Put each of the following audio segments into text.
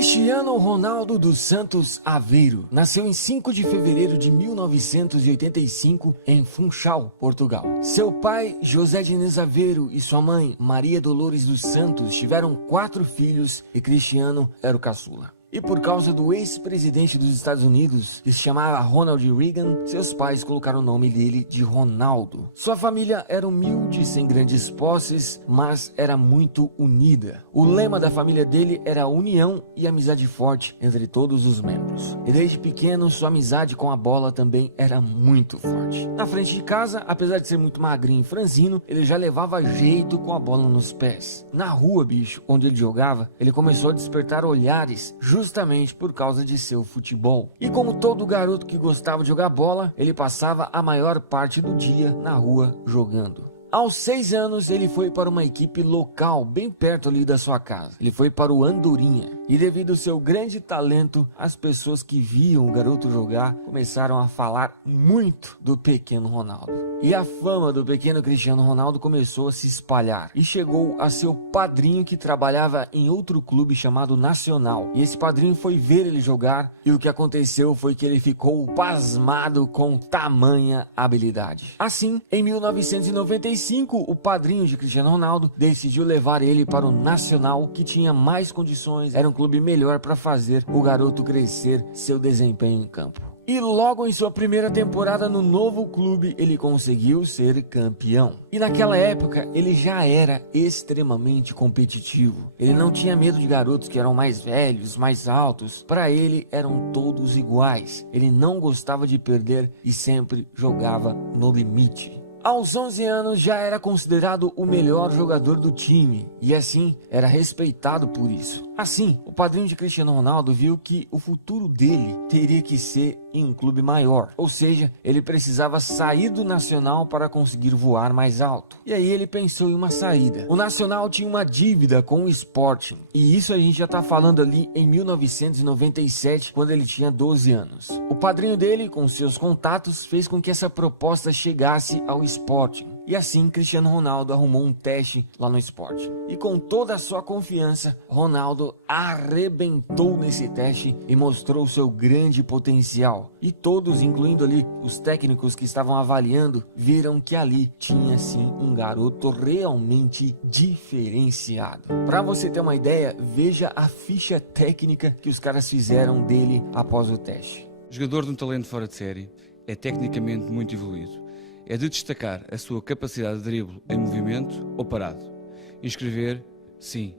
Cristiano Ronaldo dos Santos Aveiro nasceu em 5 de fevereiro de 1985 em Funchal, Portugal. Seu pai, José Diniz Aveiro, e sua mãe, Maria Dolores dos Santos, tiveram 4 filhos e Cristiano era o caçula. E por causa do ex-presidente dos Estados Unidos, que se chamava Ronald Reagan, seus pais colocaram o nome dele de Ronaldo. Sua família era humilde, sem grandes posses, mas era muito unida. O lema da família dele era união e amizade forte entre todos os membros. E desde pequeno, sua amizade com a bola também era muito forte. Na frente de casa, apesar de ser muito magrinho e franzino, ele já levava jeito com a bola nos pés. Na rua, bicho, onde ele jogava, ele começou a despertar olhares justamente por causa de seu futebol. E como todo garoto que gostava de jogar bola, ele passava a maior parte do dia na rua jogando. Aos 6 anos, ele foi para uma equipe local, bem perto ali da sua casa. Ele foi para o Andorinha. E devido ao seu grande talento, as pessoas que viam o garoto jogar começaram a falar muito do pequeno Ronaldo. E a fama do pequeno Cristiano Ronaldo começou a se espalhar. E chegou a seu padrinho, que trabalhava em outro clube chamado Nacional. E esse padrinho foi ver ele jogar. E o que aconteceu foi que ele ficou pasmado com tamanha habilidade. Assim, em 1995, o padrinho de Cristiano Ronaldo decidiu levar ele para o Nacional, que tinha mais condições, era um clube melhor para fazer o garoto crescer seu desempenho em campo. E logo em sua primeira temporada no novo clube, ele conseguiu ser campeão. E naquela época, ele já era extremamente competitivo. Ele não tinha medo de garotos que eram mais velhos, mais altos. Para ele, eram todos iguais. Ele não gostava de perder e sempre jogava no limite. Aos 11 anos já era considerado o melhor jogador do time e assim era respeitado por isso. Assim, o padrinho de Cristiano Ronaldo viu que o futuro dele teria que ser em um clube maior, ou seja, ele precisava sair do Nacional para conseguir voar mais alto. E aí ele pensou em uma saída. O Nacional tinha uma dívida com o Sporting, e isso a gente já está falando ali em 1997, quando ele tinha 12 anos. O padrinho dele, com seus contatos, fez com que essa proposta chegasse ao Sporting. E assim, Cristiano Ronaldo arrumou um teste lá no Sporting. E com toda a sua confiança, Ronaldo arrebentou nesse teste e mostrou seu grande potencial. E todos, incluindo ali os técnicos que estavam avaliando, viram que ali tinha sim um garoto realmente diferenciado. Para você ter uma ideia, veja a ficha técnica que os caras fizeram dele após o teste. Jogador de um talento fora de série, é tecnicamente muito evoluído. É de destacar a sua capacidade de drible em movimento ou parado. Inscrever, sim.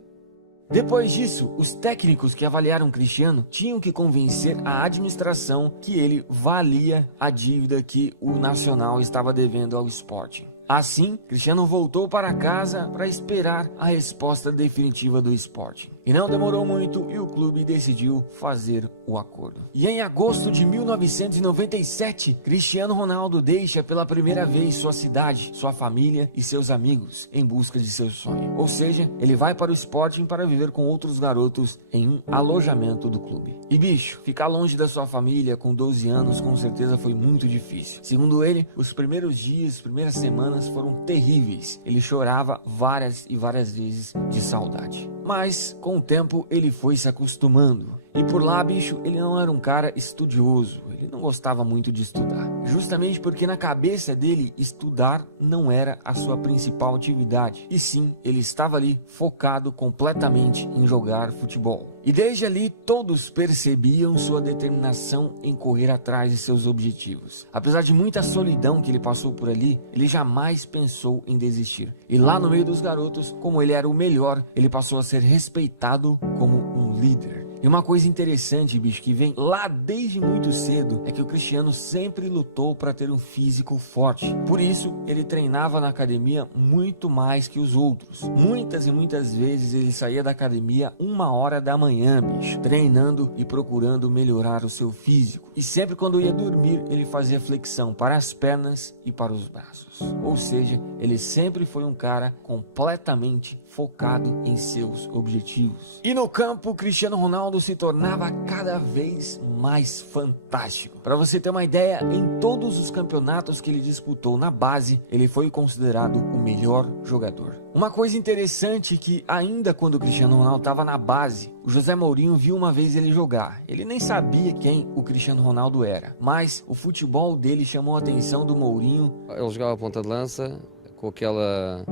Depois disso, os técnicos que avaliaram Cristiano tinham que convencer a administração que ele valia a dívida que o Nacional estava devendo ao Sporting. Assim, Cristiano voltou para casa para esperar a resposta definitiva do Sporting. E não demorou muito e o clube decidiu fazer o acordo. E em agosto de 1997, Cristiano Ronaldo deixa pela primeira vez sua cidade, sua família e seus amigos em busca de seu sonho. Ou seja, ele vai para o Sporting para viver com outros garotos em um alojamento do clube. E bicho, ficar longe da sua família com 12 anos com certeza foi muito difícil. Segundo ele, os primeiros dias, primeiras semanas foram terríveis. Ele chorava várias e várias vezes de saudade. Mas com o tempo ele foi se acostumando. E por lá, bicho, ele não era um cara estudioso. Ele não gostava muito de estudar. Justamente porque na cabeça dele, estudar não era a sua principal atividade. E sim, ele estava ali focado completamente em jogar futebol. E desde ali, todos percebiam sua determinação em correr atrás de seus objetivos. Apesar de muita solidão que ele passou por ali, ele jamais pensou em desistir. E lá no meio dos garotos, como ele era o melhor, ele passou a ser respeitado como um líder. E uma coisa interessante, bicho, que vem lá desde muito cedo, é que o Cristiano sempre lutou para ter um físico forte. Por isso, ele treinava na academia muito mais que os outros. Muitas e muitas vezes ele saía da academia 1h da manhã, bicho, treinando e procurando melhorar o seu físico. E sempre quando ia dormir, ele fazia flexão para as pernas e para os braços. Ou seja, ele sempre foi um cara completamente focado em seus objetivos. E no campo, Cristiano Ronaldo se tornava cada vez mais fantástico. Para você ter uma ideia, em todos os campeonatos que ele disputou na base, ele foi considerado o melhor jogador. Uma coisa interessante que ainda quando o Cristiano Ronaldo estava na base, o José Mourinho viu uma vez ele jogar. Ele nem sabia quem o Cristiano Ronaldo era, mas o futebol dele chamou a atenção do Mourinho. Ele jogava a ponta de lança com aquela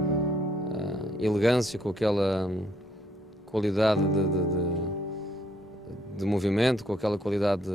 elegância, com aquela qualidade de movimento, com aquela qualidade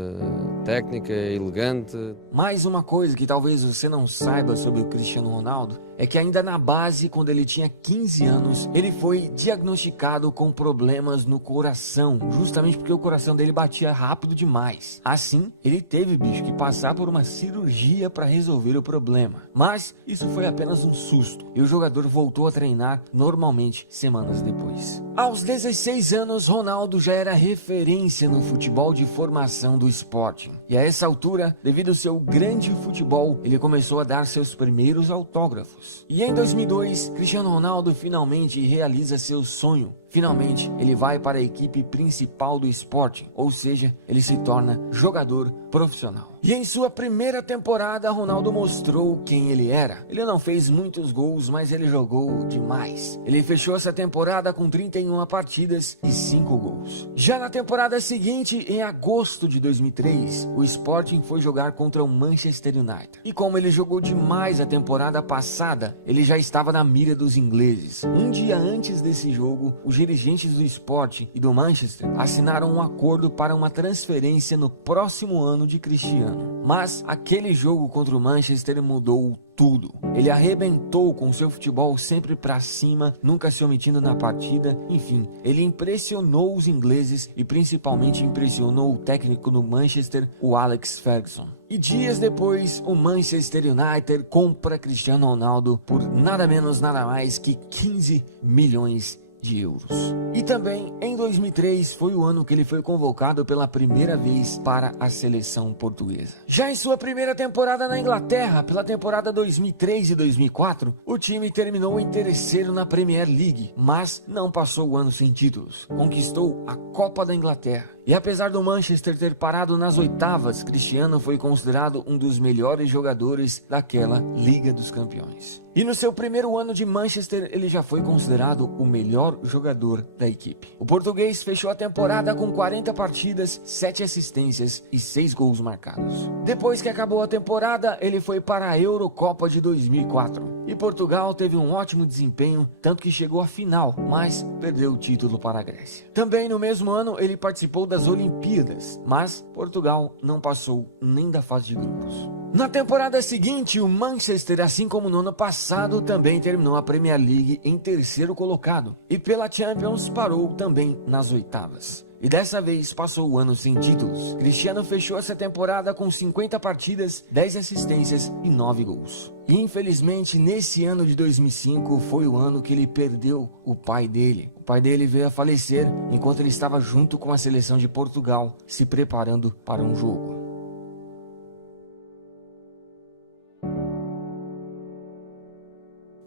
técnica, elegante. Mais uma coisa que talvez você não saiba sobre o Cristiano Ronaldo é que ainda na base, quando ele tinha 15 anos, ele foi diagnosticado com problemas no coração, justamente porque o coração dele batia rápido demais. Assim, ele teve, que passar por uma cirurgia para resolver o problema. Mas isso foi apenas um susto e o jogador voltou a treinar normalmente semanas depois. Aos 16 anos, Ronaldo já era referência no futebol de formação do Sporting. E a essa altura, devido ao seu grande futebol, ele começou a dar seus primeiros autógrafos. E em 2002, Cristiano Ronaldo finalmente realiza seu sonho. Finalmente, ele vai para a equipe principal do Sporting, ou seja, ele se torna jogador profissional. E em sua primeira temporada, Ronaldo mostrou quem ele era. Ele não fez muitos gols, mas ele jogou demais. Ele fechou essa temporada com 31 partidas e 5 gols. Já na temporada seguinte, em agosto de 2003, o Sporting foi jogar contra o Manchester United. E como ele jogou demais a temporada passada, ele já estava na mira dos ingleses. Um dia antes desse jogo, os dirigentes do Sporting e do Manchester assinaram um acordo para uma transferência no próximo ano de Cristiano. Mas aquele jogo contra o Manchester mudou tudo. Ele arrebentou com seu futebol sempre pra cima, nunca se omitindo na partida. Enfim, ele impressionou os ingleses e principalmente impressionou o técnico do Manchester, o Alex Ferguson. E dias depois, o Manchester United compra Cristiano Ronaldo por nada menos, nada mais que 15 milhões de euros. E também em 2003 foi o ano que ele foi convocado pela primeira vez para a seleção portuguesa. Já em sua primeira temporada na Inglaterra, pela temporada 2003 e 2004, o time terminou em terceiro na Premier League, mas não passou o ano sem títulos. Conquistou a Copa da Inglaterra. E apesar do Manchester ter parado nas oitavas, Cristiano foi considerado um dos melhores jogadores daquela Liga dos Campeões. E no seu primeiro ano de Manchester, ele já foi considerado o melhor jogador da equipe. O português fechou a temporada com 40 partidas, 7 assistências e 6 gols marcados. Depois que acabou a temporada, ele foi para a Eurocopa de 2004. E Portugal teve um ótimo desempenho, tanto que chegou à final, mas perdeu o título para a Grécia. Também no mesmo ano, ele participou das Olimpíadas, mas Portugal não passou nem da fase de grupos. Na temporada seguinte, o Manchester, assim como no ano passado, também terminou a Premier League em terceiro colocado. E pela Champions parou também nas oitavas. E dessa vez passou o ano sem títulos. Cristiano fechou essa temporada com 50 partidas, 10 assistências e 9 gols. E infelizmente nesse ano de 2005 foi o ano que ele perdeu o pai dele. O pai dele veio a falecer enquanto ele estava junto com a seleção de Portugal se preparando para um jogo.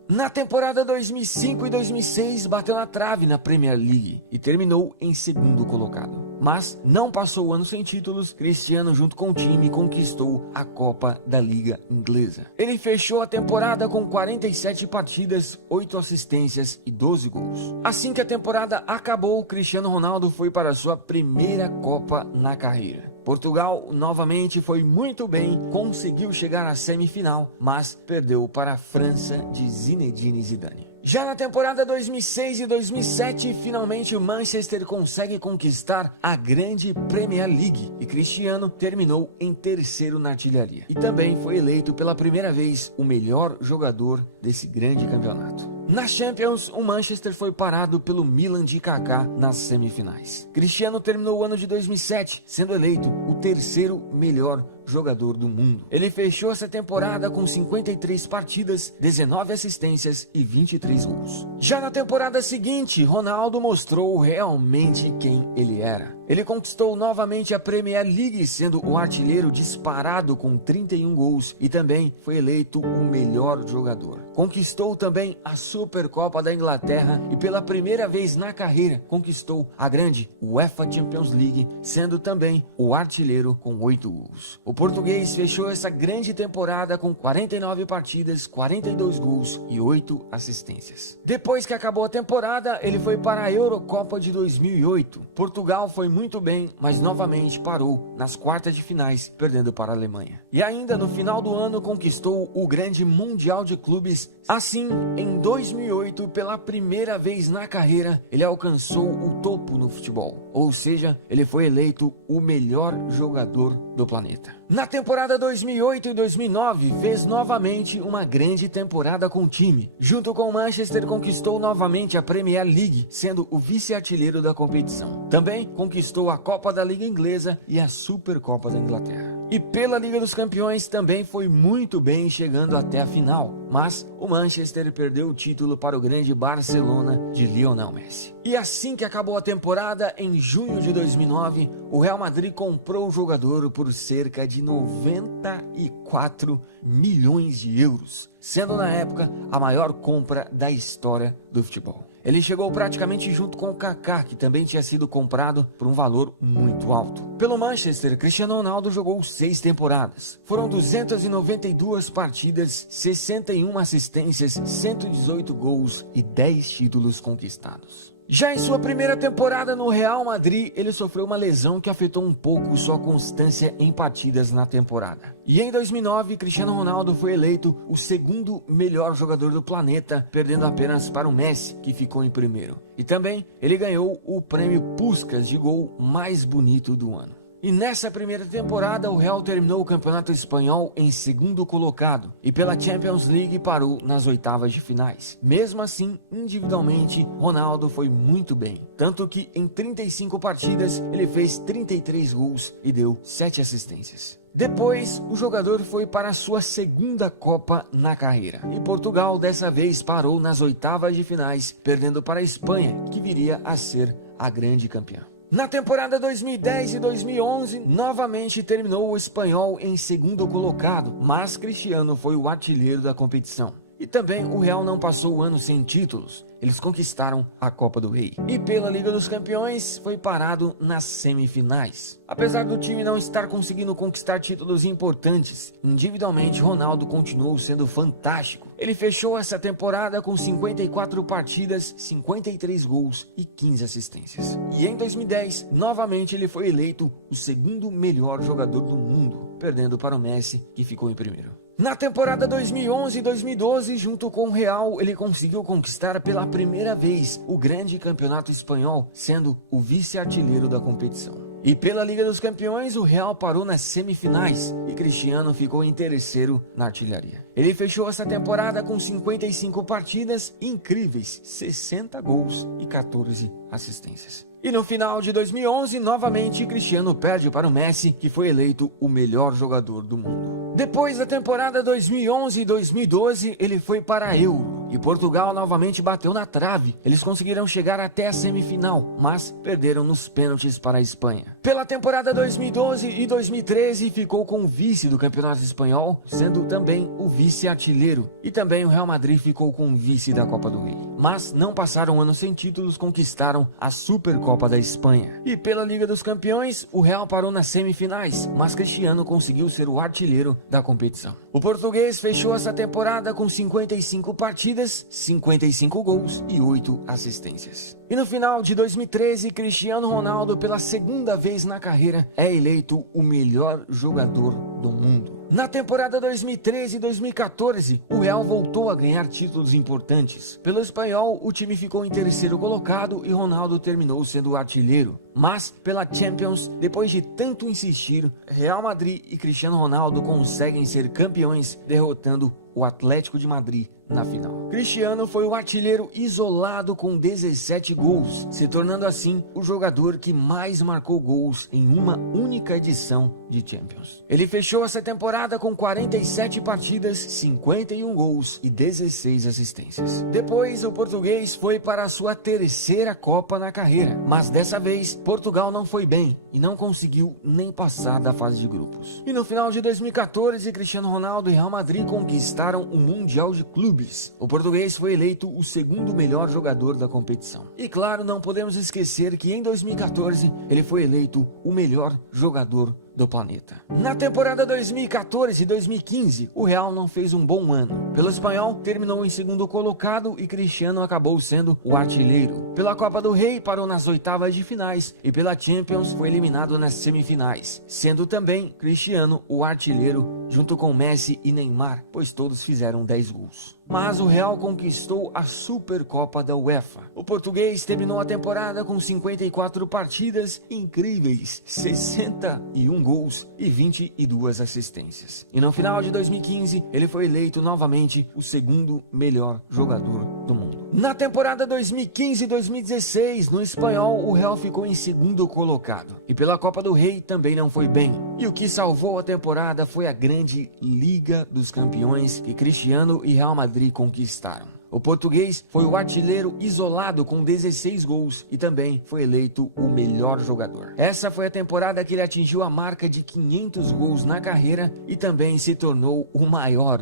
Na temporada 2005 e 2006 bateu na trave na Premier League e terminou em segundo colocado. Mas não passou o ano sem títulos. Cristiano junto com o time conquistou a Copa da Liga Inglesa. Ele fechou a temporada com 47 partidas, 8 assistências e 12 gols. Assim que a temporada acabou, Cristiano Ronaldo foi para a sua primeira Copa na carreira. Portugal novamente foi muito bem, conseguiu chegar à semifinal, mas perdeu para a França de Zinedine Zidane. Já na temporada 2006 e 2007, finalmente o Manchester consegue conquistar a grande Premier League e Cristiano terminou em terceiro na artilharia. E também foi eleito pela primeira vez o melhor jogador desse grande campeonato. Na Champions, o Manchester foi parado pelo Milan de Kaká nas semifinais. Cristiano terminou o ano de 2007, sendo eleito o terceiro melhor jogador do mundo. Ele fechou essa temporada com 53 partidas, 19 assistências e 23 gols. Já na temporada seguinte, Ronaldo mostrou realmente quem ele era. Ele conquistou novamente a Premier League, sendo o artilheiro disparado com 31 gols e também foi eleito o melhor jogador. Conquistou também a Supercopa da Inglaterra e pela primeira vez na carreira conquistou a grande UEFA Champions League, sendo também o artilheiro com 8 gols. O português fechou essa grande temporada com 49 partidas, 42 gols e 8 assistências. Depois que acabou a temporada, ele foi para a Eurocopa de 2008. Portugal foi muito bem, mas novamente parou nas quartas de finais, perdendo para a Alemanha. E ainda no final do ano conquistou o grande Mundial de Clubes. Assim, em 2008, pela primeira vez na carreira, ele alcançou o topo no futebol. Ou seja, ele foi eleito o melhor jogador do planeta. Na temporada 2008 e 2009, fez novamente uma grande temporada com o time. Junto com o Manchester, conquistou novamente a Premier League, sendo o vice-artilheiro da competição. Também conquistou a Copa da Liga Inglesa e a Supercopa da Inglaterra. E pela Liga dos Campeões também foi muito bem, chegando até a final. Mas o Manchester perdeu o título para o grande Barcelona de Lionel Messi. E assim que acabou a temporada, em junho de 2009, o Real Madrid comprou o jogador por cerca de 94 milhões de euros, sendo na época a maior compra da história do futebol. Ele chegou praticamente junto com o Kaká, que também tinha sido comprado por um valor muito alto. Pelo Manchester, Cristiano Ronaldo jogou 6 temporadas. Foram 292 partidas, 61 assistências, 118 gols e 10 títulos conquistados. Já em sua primeira temporada no Real Madrid, ele sofreu uma lesão que afetou um pouco sua constância em partidas na temporada. E em 2009, Cristiano Ronaldo foi eleito o segundo melhor jogador do planeta, perdendo apenas para o Messi, que ficou em primeiro. E também ele ganhou o prêmio Puskás de gol mais bonito do ano. E nessa primeira temporada, o Real terminou o Campeonato Espanhol em segundo colocado e pela Champions League parou nas oitavas de finais. Mesmo assim, individualmente, Ronaldo foi muito bem, tanto que em 35 partidas ele fez 33 gols e deu 7 assistências. Depois, o jogador foi para a sua segunda Copa na carreira. E Portugal dessa vez parou nas oitavas de finais, perdendo para a Espanha, que viria a ser a grande campeã. Na temporada 2010 e 2011, novamente terminou o espanhol em segundo colocado, mas Cristiano foi o artilheiro da competição. E também o Real não passou o ano sem títulos, eles conquistaram a Copa do Rei. E pela Liga dos Campeões foi parado nas semifinais. Apesar do time não estar conseguindo conquistar títulos importantes, individualmente Ronaldo continuou sendo fantástico. Ele fechou essa temporada com 54 partidas, 53 gols e 15 assistências. E em 2010, novamente ele foi eleito o segundo melhor jogador do mundo, perdendo para o Messi, que ficou em primeiro. Na temporada 2011 e 2012, junto com o Real, ele conseguiu conquistar pela primeira vez o grande campeonato espanhol, sendo o vice-artilheiro da competição. E pela Liga dos Campeões, o Real parou nas semifinais e Cristiano ficou em terceiro na artilharia. Ele fechou essa temporada com 55 partidas, incríveis 60 gols e 14 assistências. E no final de 2011, novamente, Cristiano perde para o Messi, que foi eleito o melhor jogador do mundo. Depois da temporada 2011 e 2012, ele foi para a Euro. E Portugal novamente bateu na trave. Eles conseguiram chegar até a semifinal, mas perderam nos pênaltis para a Espanha. Pela temporada 2012 e 2013, ficou com o vice do Campeonato Espanhol, sendo também o vice-artilheiro. E também o Real Madrid ficou com o vice da Copa do Rei. Mas não passaram um ano sem títulos, conquistaram a Supercopa da Espanha. E pela Liga dos Campeões, o Real parou nas semifinais, mas Cristiano conseguiu ser o artilheiro da competição. O português fechou essa temporada com 55 partidas, 55 gols e 8 assistências. E no final de 2013, Cristiano Ronaldo, pela segunda vez na carreira, é eleito o melhor jogador do mundo. Na temporada 2013 e 2014, o Real voltou a ganhar títulos importantes. Pelo espanhol, o time ficou em terceiro colocado e Ronaldo terminou sendo o artilheiro. Mas, pela Champions, depois de tanto insistir, Real Madrid e Cristiano Ronaldo conseguem ser campeões, derrotando o Atlético de Madrid na final. Cristiano foi o artilheiro isolado com 17 gols, se tornando assim o jogador que mais marcou gols em uma única edição de Champions. Ele fechou essa temporada com 47 partidas, 51 gols e 16 assistências. Depois, o português foi para a sua terceira Copa na carreira, mas dessa vez Portugal não foi bem e não conseguiu nem passar da fase de grupos. E no final de 2014, Cristiano Ronaldo e Real Madrid conquistaram o Mundial de Clubes. O português foi eleito o segundo melhor jogador da competição. E claro, não podemos esquecer que em 2014 ele foi eleito o melhor jogador do planeta. Na temporada 2014 e 2015, o Real não fez um bom ano. Pelo espanhol, terminou em segundo colocado e Cristiano acabou sendo o artilheiro. Pela Copa do Rei, parou nas oitavas de finais e pela Champions foi eliminado nas semifinais, sendo também Cristiano o artilheiro junto com Messi e Neymar, pois todos fizeram 10 gols. Mas o Real conquistou a Supercopa da UEFA. O português terminou a temporada com 54 partidas incríveis, 61 gols e 22 assistências. E no final de 2015, ele foi eleito novamente o segundo melhor jogador do mundo. Na temporada 2015-2016, no espanhol, o Real ficou em segundo colocado. E pela Copa do Rei também não foi bem. E o que salvou a temporada foi a grande Liga dos Campeões que Cristiano e Real Madrid conquistaram. O português foi o artilheiro isolado com 16 gols e também foi eleito o melhor jogador. Essa foi a temporada que ele atingiu a marca de 500 gols na carreira e também se tornou o maior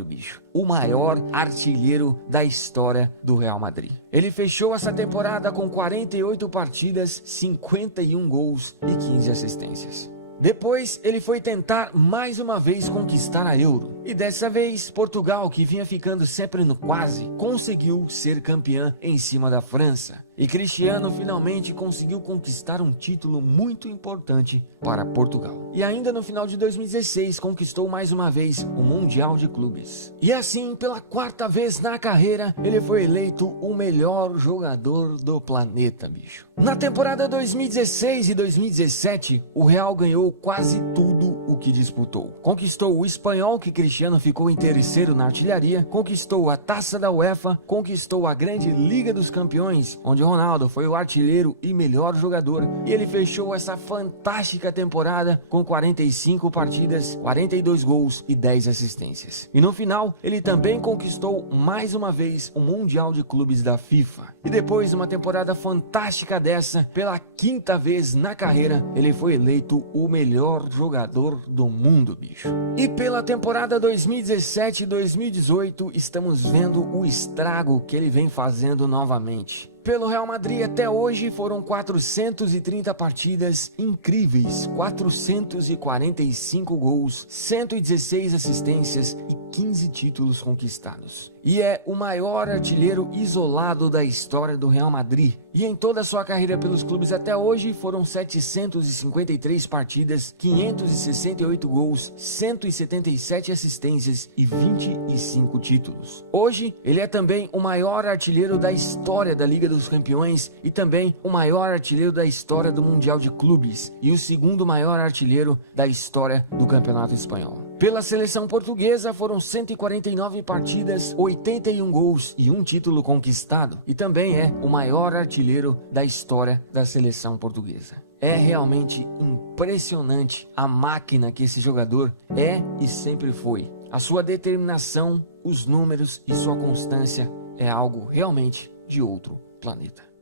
artilheiro da história do Real Madrid. Ele fechou essa temporada com 48 partidas, 51 gols e 15 assistências. Depois, ele foi tentar mais uma vez conquistar a Euro. E dessa vez, Portugal, que vinha ficando sempre no quase, conseguiu ser campeã em cima da França. E Cristiano finalmente conseguiu conquistar um título muito importante para Portugal. E ainda no final de 2016, conquistou mais uma vez o Mundial de Clubes. E assim, pela quarta vez na carreira, ele foi eleito o melhor jogador do planeta, bicho. Na temporada 2016 e 2017, o Real ganhou quase tudo o que disputou. Conquistou o espanhol, que Cristiano ficou em terceiro na artilharia, conquistou a Taça da UEFA, conquistou a grande Liga dos Campeões, onde Ronaldo foi o artilheiro e melhor jogador, e ele fechou essa fantástica temporada com 45 partidas, 42 gols e 10 assistências. E no final, ele também conquistou mais uma vez o Mundial de Clubes da FIFA. E depois de uma temporada fantástica dessa, pela quinta vez na carreira, ele foi eleito o melhor jogador do mundo, bicho. E pela temporada 2017 e 2018, estamos vendo o estrago que ele vem fazendo novamente. Pelo Real Madrid até hoje foram 430 partidas incríveis, 445 gols, 116 assistências e 15 títulos conquistados. E é o maior artilheiro isolado da história do Real Madrid. E em toda a sua carreira pelos clubes até hoje foram 753 partidas, 568 gols, 177 assistências e 25 títulos. Hoje ele é também o maior artilheiro da história da Liga dos Campeões e também o maior artilheiro da história do Mundial de Clubes e o segundo maior artilheiro da história do Campeonato Espanhol. Pela seleção portuguesa foram 149 partidas, 81 gols e um título conquistado, e também é o maior artilheiro da história da seleção portuguesa. É realmente impressionante a máquina que esse jogador é e sempre foi. A sua determinação, os números e sua constância é algo realmente de outro planeta.